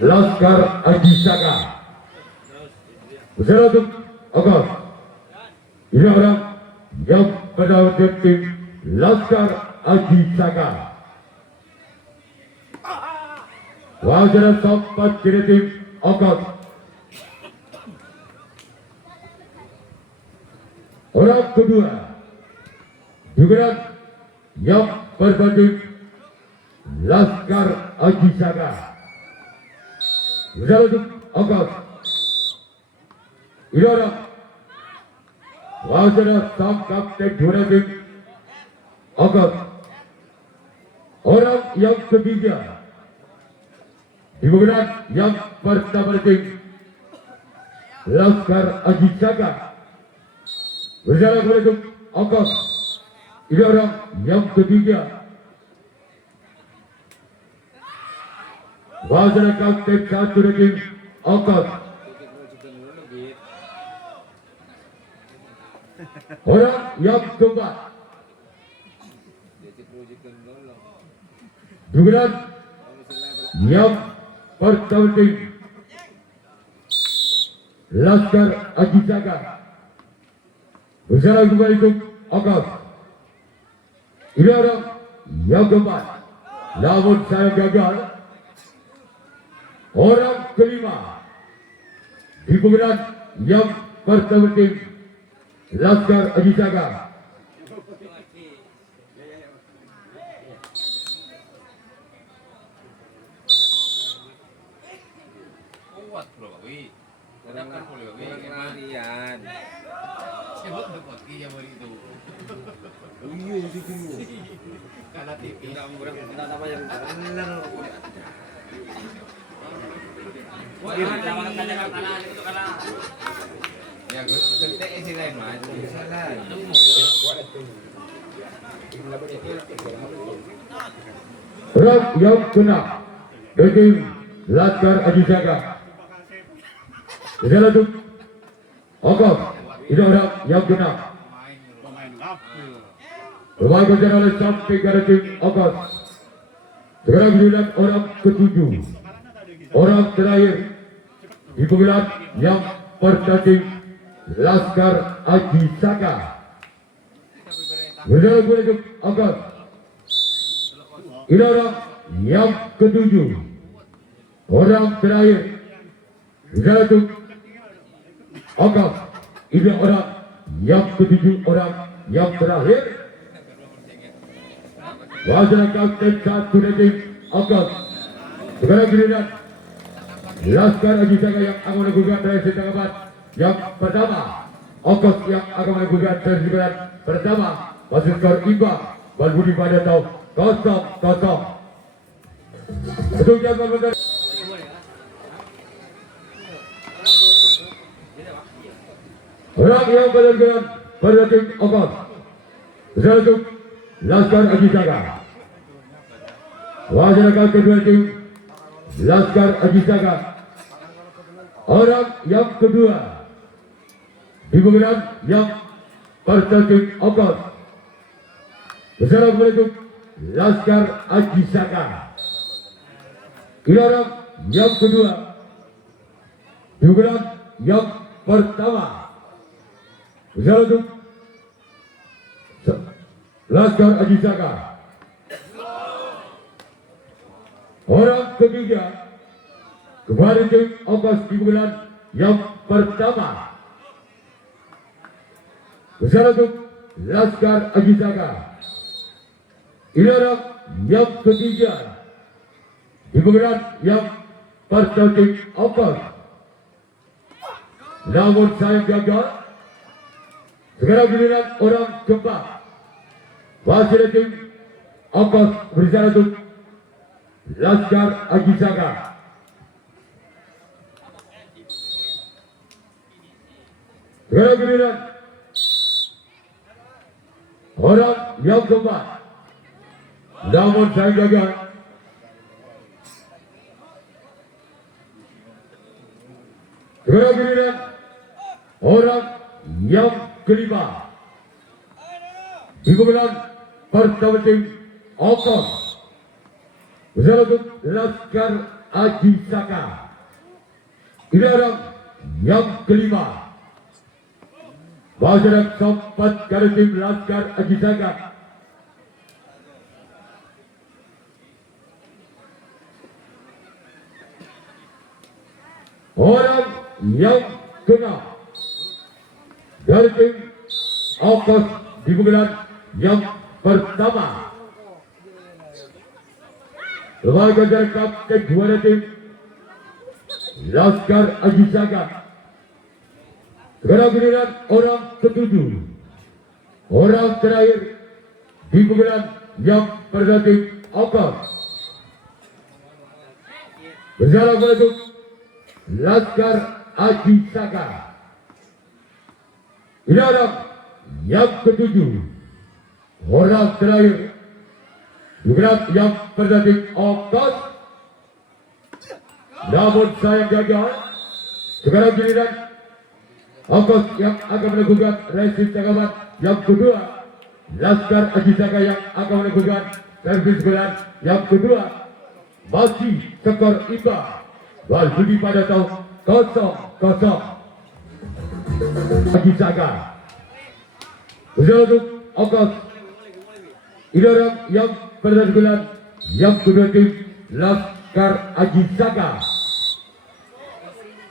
Laskar Aji Saka. Usaha untuk Ogot. Ini orang yang pada tim Laskar Aji Saka. Wajar sempat kiri tim Ogot. Orang kedua juga yang berbanding Laskar Aji Saka. Usaha untuk Ogot. Ini orang wajar sang kapten dua tim Ogot. Orang yang ketiga dimana yang pertama tim Laskar Aji Saka. Berjalan untuk Ogot. Ini orang yang ketiga wajar kapten satu tim Ogot. Orang yang keempat juga yang pertama tim Laskar Aji Saka. Bersalah kembali untuk Ogot. Ini orang yang keempat, namun saya gagal. Orang kelima di penggunaan yang pertama tim Laskar Aji Saka. Kuat bro, Wi. Kadang-kadang boleh, Wi. Larian. Sebut dapat dia itu. Iya itu dulu. Karena TV. Tidak murah, tidak nama yang benar. Wah, jangan kata kanan itu kanan. Ya, gue sentek isi lain mah, itu salah. Orang yang kena dari Laskar Aji Saka. Bersalah untuk Ogot. Ini orang yang kena. Bermain berjalan oleh sampai ke tim Ogot. Sekarang giliran orang ketujuh. Orang terakhir di pemilihan yang bertanding Laskar Aji Saka. Berjalan untuk Ogot. Ini orang yang ketujuh. Orang terakhir berjalan untuk Ogot. Ini orang yang ketujuh. Orang yang terakhir wajar kapten satu tim Ogot. Sekarang giliran Laskar Aji Saka yang akan melakukan dari tanggapan yang pertama. Ogot yang akan melakukan dari pertama. Masuk skor imbang. Balbudi pada tahu 0-0. Untuk jaga benar. Orang yang benar-benar pada tim Ogot. Besar untuk Laskar Aji Saka. Wajar kedua tim Laskar Aji Saka. Orang yang kedua di pemilihan yang bertanding Ogot. Besar untuk Laskar Aji Saka. Ini orang yang kedua di pemilihan yang pertama. Besar untuk Laskar Aji Saka. Orang ketiga kembali tim Ogot di pemilihan yang pertama. Besar untuk Laskar Aji Saka. Ini orang yang ketiga di pemilihan yang pertama tim Ogot. Namun saya gagal. Sekarang giliran orang keempat. Wasit tim Ogot berbicara untuk Laskar Aji Saka. Sekarang giliran orang yang keempat. Namun saya gagal. Sekarang giliran orang yang kelima. Di pemilihan pertama tim Ogot. Besar untuk Laskar Aji Saka. Ini orang yang kelima. Wajaran sempat dari tim Laskar Aji Saka. Orang yang keenam dari tim Okos di bulan yang pertama. Lembaga jarak kapten juara tim Laskar Aji Saka. Sekarang giliran orang ketujuh. Orang terakhir di bulan yang pertama tim Okos. Berjalan menuju Laskar Aji Saka. Ini orang yang ketujuh. Orang terakhir bukan yang berdiri Okos. Namun sayang gagal. Sekarang giliran Okos yang akan melakukan racing tanggapan yang kedua. Laskar Aji Saka yang akan melakukan servis bola yang kedua. Masih skor imbang. Budi pada tahun 0-0. Aji Saka. Untuk Okos. Ini orang yang berbulan yang kedua tim Laskar Aji Saka.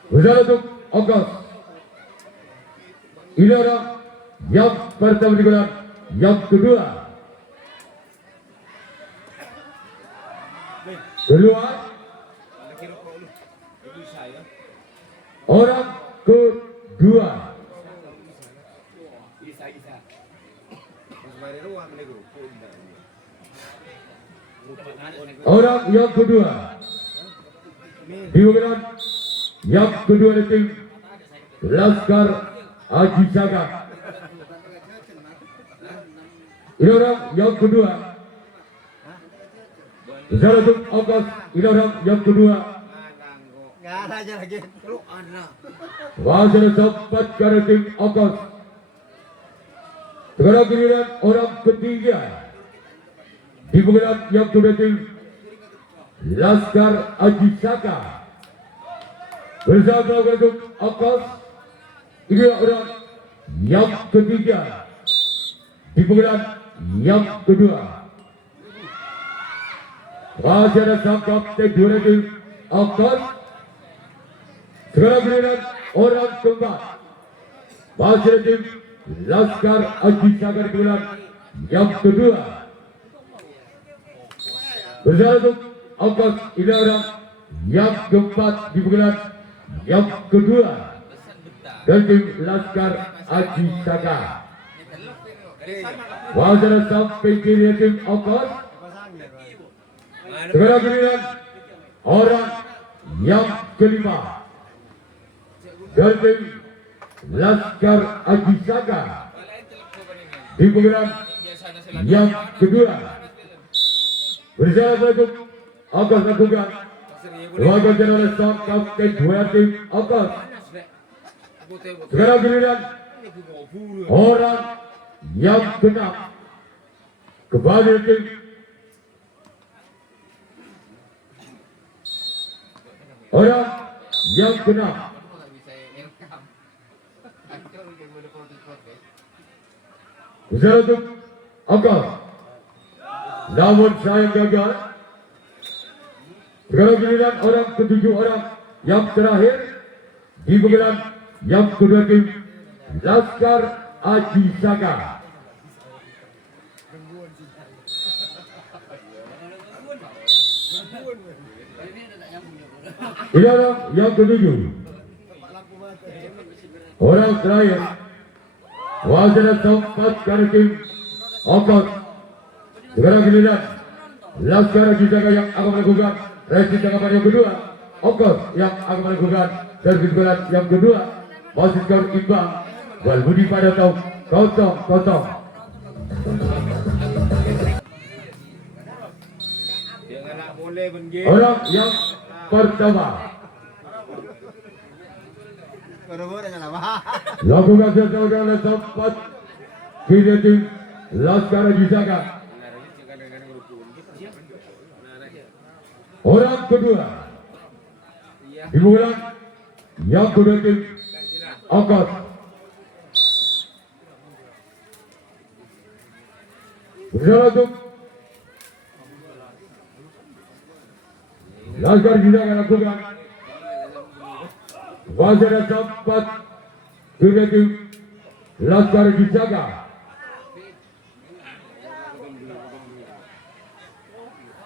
Untuk Okos. Ini orang yang pertama digunakan yang kedua. Keluar. Orang kedua. Orang yang kedua. Diukuran yang kedua dari tim Laskar Aji Saka. Ini orang yang kedua. Bicara untuk Okos. Ini orang yang kedua. Nggak ada aja lagi. Lu ada. Wajar sempat karena tim Okos. Sekarang giliran orang ketiga. Di bulan yang kedua tim Laskar Aji Saka. Bersama untuk Okos. Ini orang yang ketiga. Di bulan yang kedua. Wajar sang kapten juara tim Okos. Sekarang giliran orang keempat. Masih tim Laskar Aji Saka di bulan yang kedua. Bersama untuk Okos. Ini orang yang keempat di bulan yang kedua. Dan tim Laskar Aji Saka. Wajar sampai kiri tim Okos. Sekarang giliran orang yang kelima. Dan tim Laskar Aji Saka. Di bulan yang kedua. Bersama untuk Okos lakukan. Wajar oleh sang kapten juara tim Okos. Sekarang giliran orang yang keenam. Kembali tim orang yang keenam. Bisa untuk Okos. Namun sayang gagal. Sekarang giliran orang ketujuh. Orang yang terakhir di bulan yang kedua tim Laskar Aji Saka. Ini orang yang ketujuh. Orang terakhir. Wajar sempat dari tim Okos. Sekarang giliran Laskar Aji Saka yang akan melakukan racing tanggapan yang kedua. Okos yang akan melakukan servis bola yang kedua. Masih skor imbang. Budi pada tahun 0-0. Orang yang pertama. Lakukan sesuatu sempat kini tim Laskar Aji Saka. Orang kedua. dimulai yang kedua tim Angkos. Bersama untuk Laskar juga akan lakukan Wajah sempat kedua tim Laskar dijaga.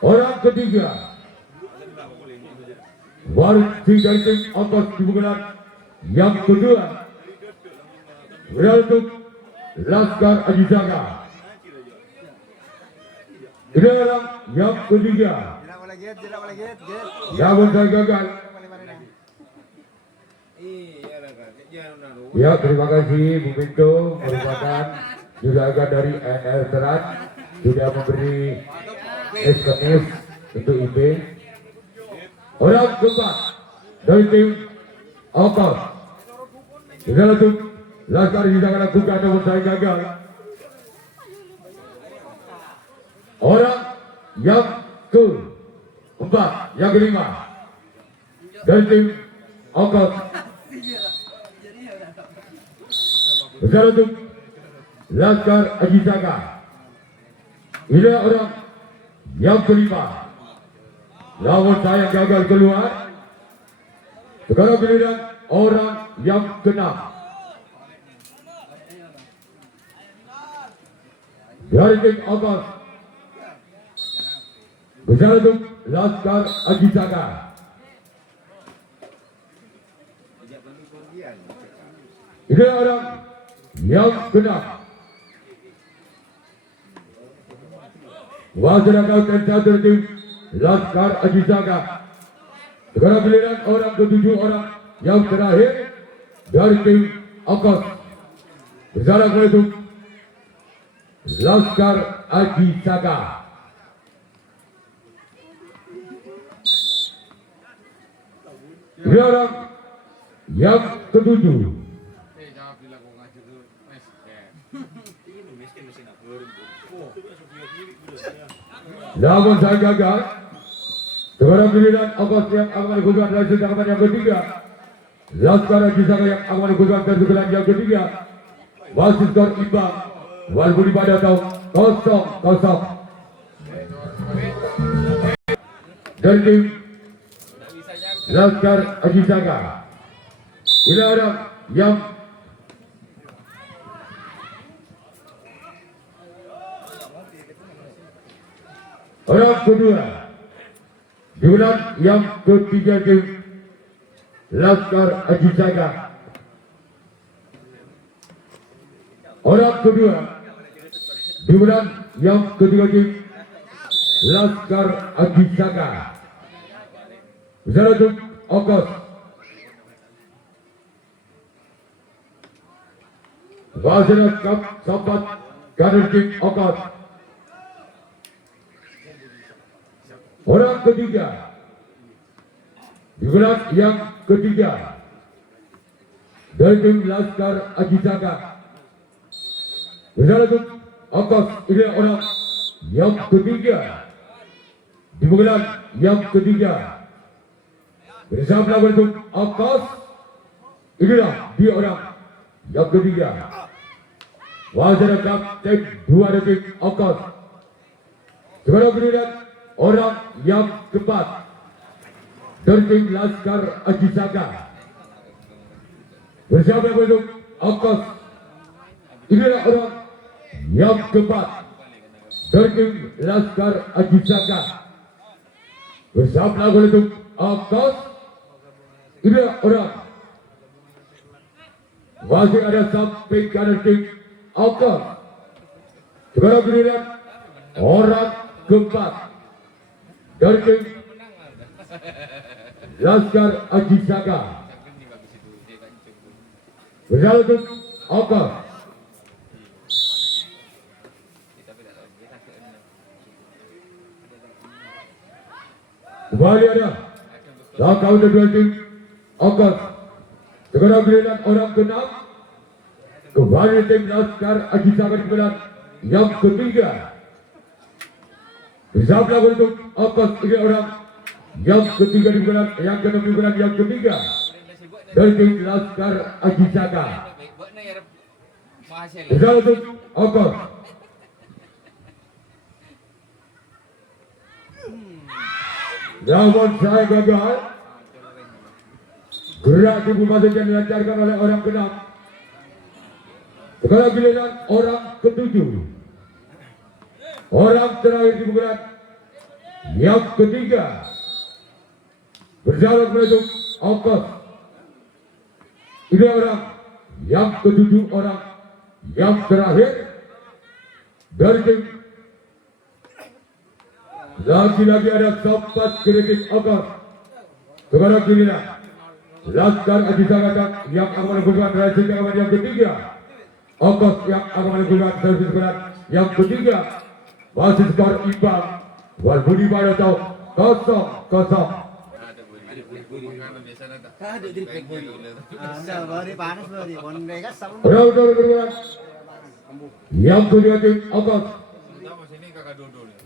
Orang ketiga Warsi dari tim Angkos dibukulan yang kedua untuk Laskar Ajijaga. Ini orang yang ketiga yang gagal. Ya, terima kasih Bu Pinto merupakan juragan dari NR Terat sudah memberi SMS untuk IP. Orang keempat dari tim Angkos dengan untuk Laskar Ajijaga lakukan namun saya gagal. Orang yang keempat, yang kelima dari tim Angkos bersama untuk Laskar Ajijaga. Ini orang yang kelima. Lawan saya gagal keluar. Sekarang giliran orang yang keenam. Dari tim Angkos bersama untuk Laskar Ajijaga. Ini orang yang keenam. Wajah kautan satu tim Laskar Ajijaga. Sekarang giliran orang ketujuh, orang yang terakhir dari tim Angkos bersama untuk Laskar Ajijaga. Ini orang yang ketujuh. Namun saya gagal. Sekarang giliran Angkos yang akan melakukan hasil tangkapan yang ketiga. Laskar Ajijaga yang akan melakukan kedudukan yang ketiga. Wasit skor imbang walaupun pada tahun 0-0 dari tim Laskar Ajijaga. Ini orang yang kedua di bulan yang ketiga tim Laskar Ajijaga. Orang kedua di bulan yang ketiga tim Laskar Ajijaga. Bersama untuk Angkos Wajah sempat kader tim Angkos. Orang ketiga di bulan yang ketiga dari tim Laskar Ajijaga. Bersama untuk Angkos, ini orang yang ketiga di bulan yang ketiga. Bersama untuk Angkos, inilah dia orang yang ketiga. Wajah kapten dua dari tim Angkos. Sekarang giliran orang yang keempat dari tim Laskar Ajijaga. Bersama untuk Angkos, inilah orang yang keempat dari tim Laskar Ajijaga. Bersama untuk Angkos, inilah orang masih ada sampai kanan tim Angkos. Sekarang giliran orang keempat dari tim Laskar Ajijaga. Bersama untuk Angkos. Kembali ada langkah dua tim Angkos. Sekarang giliran orang keenam. Kembali tim Laskar Ajijaga di bulan yang ketiga. Bersama untuk Angkos, ini orang yang ketiga di bulan yang keenam di bulan yang ketiga dari tim Laskar Aji Saka. Bersama untuk Ogos. Namun saya gagal. Gerak tubuh masuk yang dilancarkan oleh orang keenam. Sekarang giliran orang ketujuh. Orang terakhir di bulan yang ketiga. Berjalan menuju Ogos. Ini orang yang ketujuh, orang yang terakhir dari tim. Lagi-lagi ada sempat kritik Ogos. Sekarang giliran Laskar Aji Saka yang akan menentukan racing yang ketiga. Ogos yang akan menentukan servis berat yang ketiga. Masih skor imbang. Walbudi pada tahu 0-0. Anda beri panas beri, mereka sama. Round kedua yang kedua tim Ogos.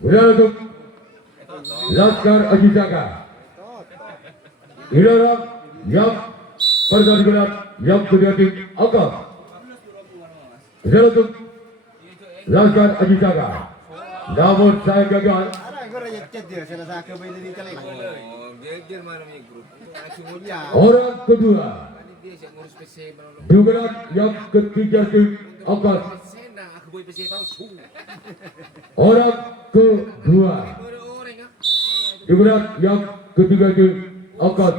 Berada untuk Laskar Aji Saka. Ini orang yang pertandingan yang kedua tim Ogos. Berada untuk Laskar Aji Saka. Namun saya gagal. Ada gue rajin chat dia, saya rasa ke beli di kali. Dia mana punya grup? Orang kedua. Dugaan yang ketiga tim Ogos. Orang kedua. Dugaan yang ketiga tim Ogos.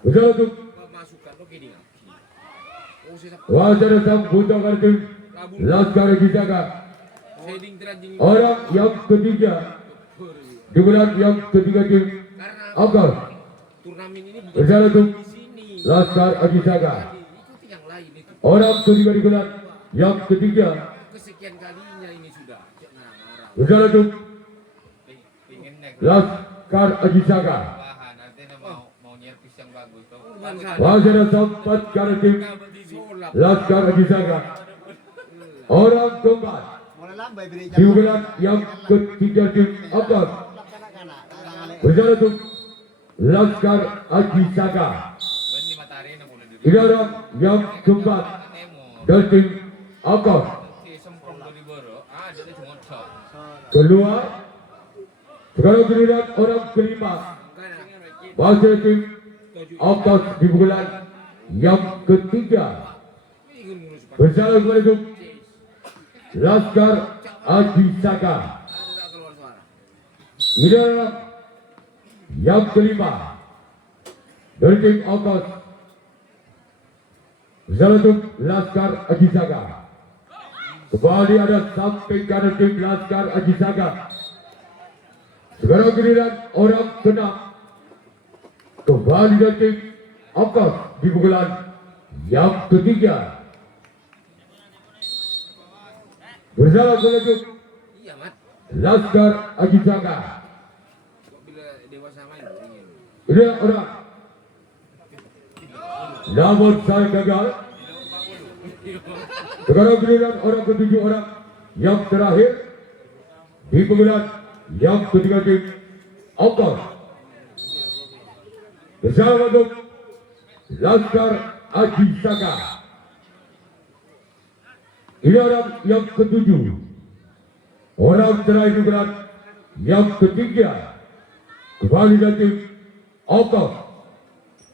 Bersama untuk Wajah sang bundakan tim Laskar Aji Saka. Orang yang ketiga. Dugaan yang ketiga tim Ogos. Bersama untuk Laskar Aji Saka. Orang ketiga digunakan yang ketiga. Kesekian kalinya ini sudah. Bersama untuk Laskar Aji Saka. Nanti mau nyervis yang bagus. Wajah sempat karena tim Laskar Aji Saka. Orang keempat. Mulai lambai beri Dugaan yang ketiga tim Ogos. Bersama untuk Laskar Aji Saka. Ini orang yang keempat dari tim Ogos. Keluar. Sekarang giliran orang kelima. Masih tim Ogos di bulan yang ketiga. Bersama untuk Laskar Aji Saka. Ini orang yang kelima dari tim Ogos. Bersama untuk Laskar Aji Saka. Kembali ada samping kanan tim Laskar Aji Saka. Sekarang giliran orang keenam. Kembali dari tim Ogos di pukulan yang ketiga. Bersama menuju Iya, Mat. Laskar Aji Saka. Bila dewasa main. Ini orang. Namun saya gagal. Sekarang giliran orang ketujuh, orang yang terakhir di pukulan yang ketiga tim Ogos. Bersama untuk Laskar Aji Saka. Ini orang yang ketujuh. Orang terakhir di pukulan yang ketiga. Kembali dari tim Ogos.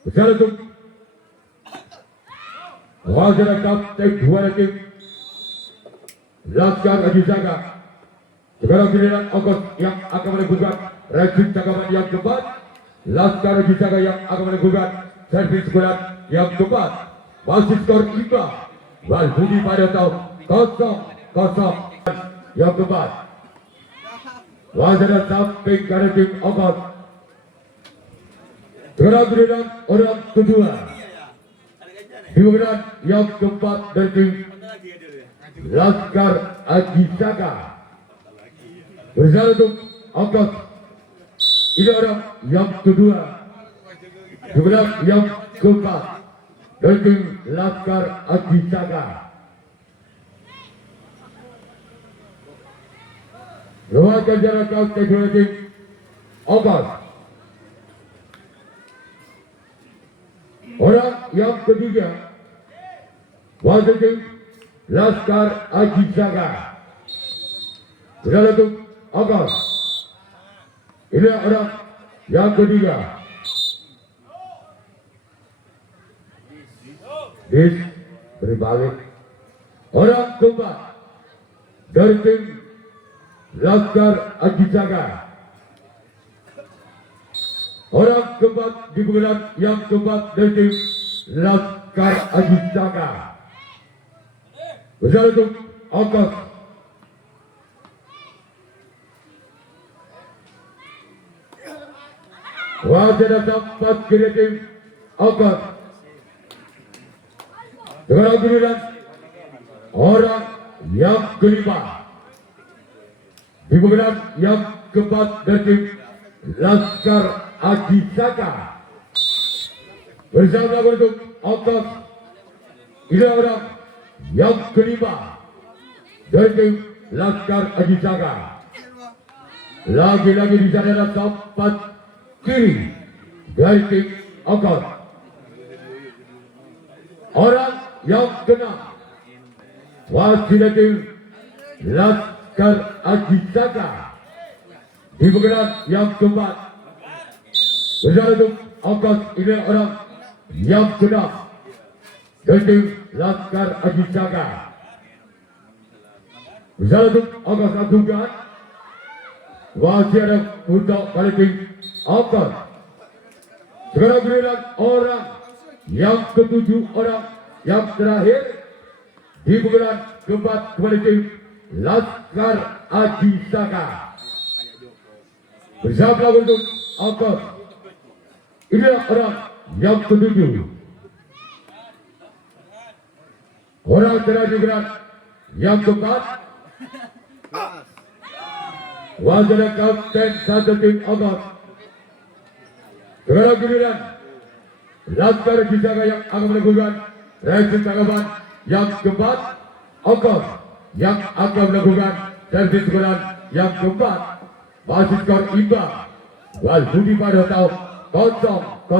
Bersama untuk Wajah kapten juara tim Laskar Aji Saka. Sekarang giliran Ogos yang akan menentukan racing cakapan yang keempat. Laskar Aji Saka yang akan menentukan servis gulat yang keempat. Masih skor imbang. Walbudi pada tahun 0-0 yang keempat. Wajah samping kanan tim Ogos. Sekarang giliran orang kedua. Dugaan yang keempat dari tim Laskar Aji Saka. Bersama untuk Ogos. Ini orang yang kedua. Dugaan yang keempat dari tim Laskar Aji Saka. Luarkan jarak kau ke dua tim Ogos. Orang yang ketiga wasit tim Laskar Aji Saga. Sudah untuk Agas. Ini orang yang ketiga. Dis berbalik. Orang keempat dari tim Laskar Aji Saga. Orang keempat di bulan yang keempat dari tim Laskar Aji Saga. Besar untuk Agas. Wasit dapat kiri tim Agas. Sekarang giliran orang yang kelima di bulan yang keempat dari tim Laskar Aji Saga. Bersama untuk Agas. Ini orang yang kelima dari tim Laskar Aji Saga. Lagi-lagi di sana ada tempat kiri dari tim Agas. Orang yang keenam wasit tim Laskar Aji Saga di bulan yang keempat. Bersama untuk Agas. Ini orang yang keenam dari tim Laskar Aji Saga. Bersama untuk Agas lakukan wasit ada untuk kali tim Agas. Sekarang giliran orang yang ketujuh, orang yang terakhir di bulan keempat kembali tim Laskar Aji Saga. Bersama untuk Agas. Inilah orang yang ketujuh. Orang terakhir bulan yang keempat. Wasit kapten satu tim Agas. Sekarang giliran Laskar Aji Saga yang akan melakukan reaksi tanggapan yang keempat. Agas yang akan melakukan reaksi tanggapan yang keempat. Masih skor imbang. Wal Budi pada tahu 0-0.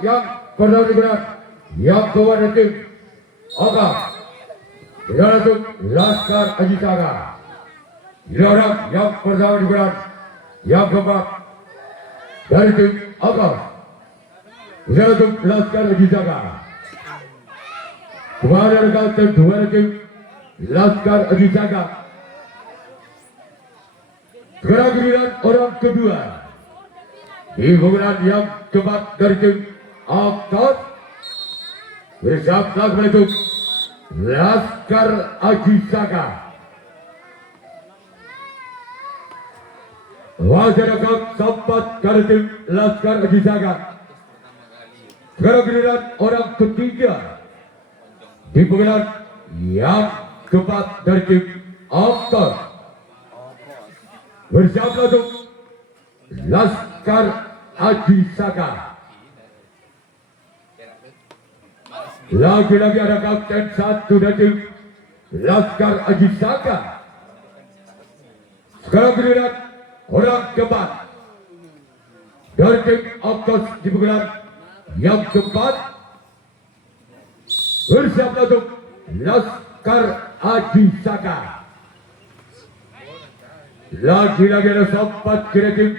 Yang pertama digunakan yang keempat dari tim Agas. Tidak untuk Laskar Aji Saga. Ini orang yang pertama digunakan yang keempat dari tim Agas. Tidak untuk Laskar Aji Saga. Kembali rekan tim dua dari tim Laskar Aji Saga. Sekarang giliran orang kedua di bulan yang keempat dari tim Agas. Bersama itu Laskar Aji Saga. Wasit sempat dari tim Laskar Aji Saga. Sekarang giliran orang ketiga di bulan yang keempat dari tim Agas. Bersama untuk Laskar Aji Saga. Lagi-lagi ada kapten satu dari tim Laskar Aji Saga. Sekarang giliran orang keempat dari tim Agas di bulan yang keempat. Bersama untuk Laskar Aji Saga. Lagi-lagi ada sempat kreatif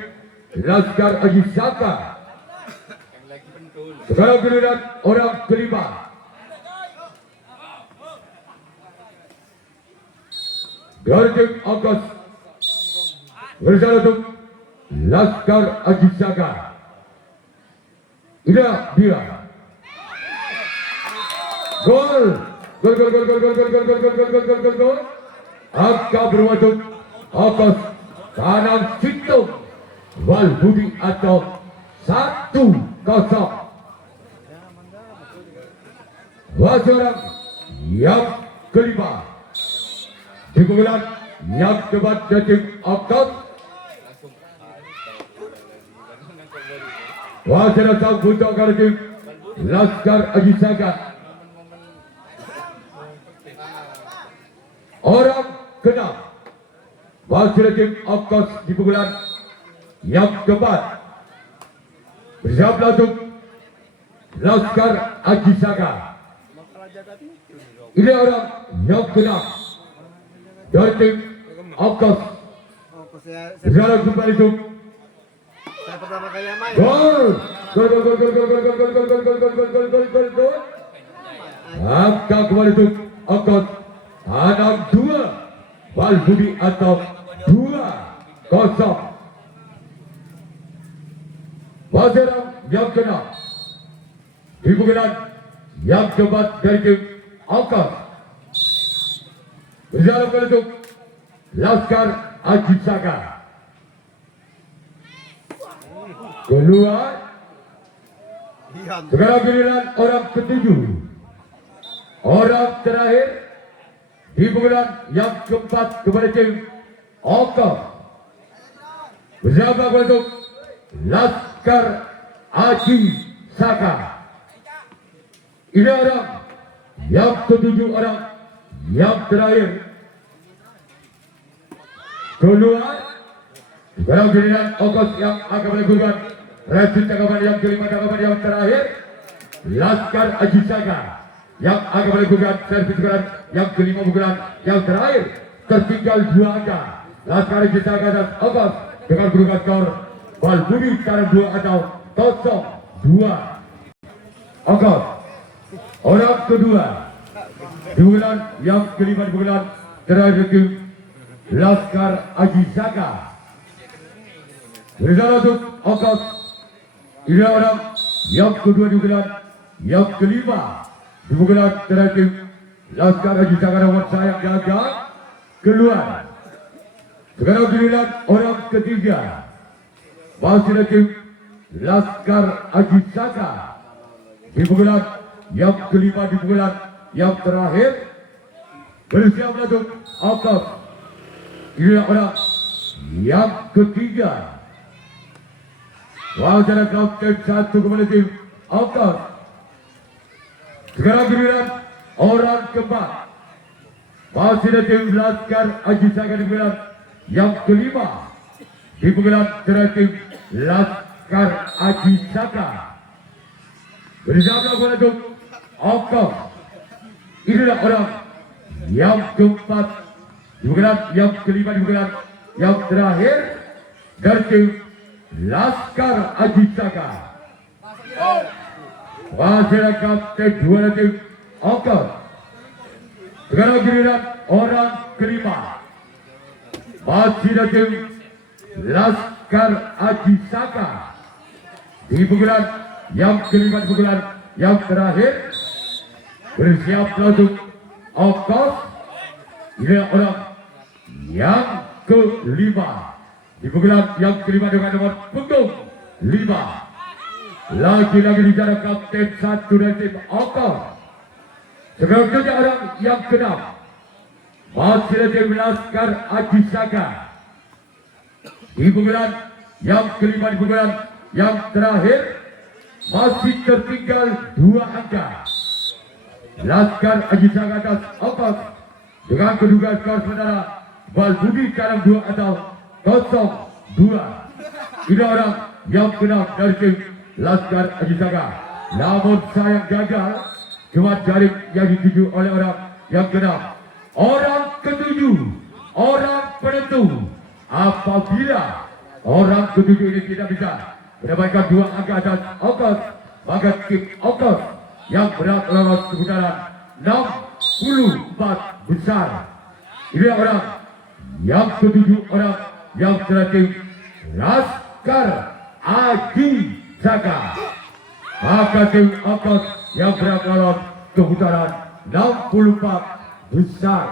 Laskar Aji Saga. Sekarang giliran orang kelima dari tim Agas. Bersama untuk Laskar Aji Saga. Inilah dia. Gol. Gol. Angka berwujud Agas kanan Situng Wal Budi atau 1-0. Wasit yang kelima di bulan yang keempat dari tim Agas. Wasit sang puncak kali tim Laskar Aji Saga. Orang keenam wasit tim Agas di bulan yang keempat. Bersiap untuk Laskar Aji Saka. Ini orang yang kena dari tim Aukas. Oh, saya Berjalan kembali untuk pertama kali yang main. gol. Gol. Angka kembali untuk Aukas. Anak 2 Balbudi atau 2-0. Pasirang yang kena di pukulan yang keempat dari tim Aukas. Berjalan untuk Laskar Aji Saka. Keluar. Diam. Sekarang giliran orang ketujuh. Orang terakhir di pukulan yang keempat kepada tim Aukas. Bersama untuk Laskar Aji Saka. Ini orang yang ketujuh, orang yang terakhir. Keluar. Sekarang giliran Aukas yang akan melakukan reaksi tanggapan yang kelima, tanggapan yang terakhir. Laskar Aji Saka yang akan melakukan servis pukulan yang kelima, pukulan yang terakhir. Tertinggal 2 angka. Laskar Aji Saka dan Aukas dengan berupa skor Balbudi sekarang 2 atau 0-2. Aukas orang kedua di pukulan yang kelima, di pukulan terakhir tim Laskar Aji Saka. Berjalan untuk Aukas. Ini orang yang kedua di pukulan yang kelima, di pukulan terakhir Laskar Aji Saka nomor sayang gagal keluar. Sekarang giliran orang ketiga, masih lagi Laskar Aji Saka di pukulan yang kelima, di pukulan yang terakhir. Bersiap untuk Aukas. Ini orang yang ketiga. Wajah kapten 1 kepada tim Aukas. Sekarang giliran orang keempat, masih ada tim Laskar Aji Saka di pukulan yang kelima, di pukulan terakhir Laskar Aji Saka. Bersama untuk Aukas. Inilah orang yang keempat, di pukulan yang kelima, di pukulan yang terakhir dari tim Laskar Aji Saka. Masih kapten 2 tim Aukas. Sekarang giliran orang kelima, masih tim Laskar Aji Saka di pukulan yang kelima, di pukulan yang terakhir. Bersiap untuk Aukas. Ini orang yang kelima, di pukulan yang kelima dengan nomor punggung 5. Lagi-lagi di jarak kapten 1 dari tim Aukas. Sekarang juga orang yang keenam, masih dari tim Laskar Aji Saka di pukulan yang kelima, di pukulan yang terakhir. Masih tertinggal 2 angka. Laskar Aji Saka atas Aukas dengan kedudukan skor sementara Balbudi sekarang 2 atau 0-2. Ini orang yang keenam dari tim Laskar Aji Saka. Namun sayang gagal. Cuma jaring yang dituju oleh orang yang keenam. Orang ketujuh, orang penentu. Apabila orang ketujuh ini tidak bisa mendapatkan 2 angka atas Aukas, maka tim Aukas yang berhak lolos ke putaran 64 besar. Ini orang yang ketujuh, orang yang terakhir Laskar Aji Saka. Maka tim Aukas yang berhak lolos ke putaran 64 besar.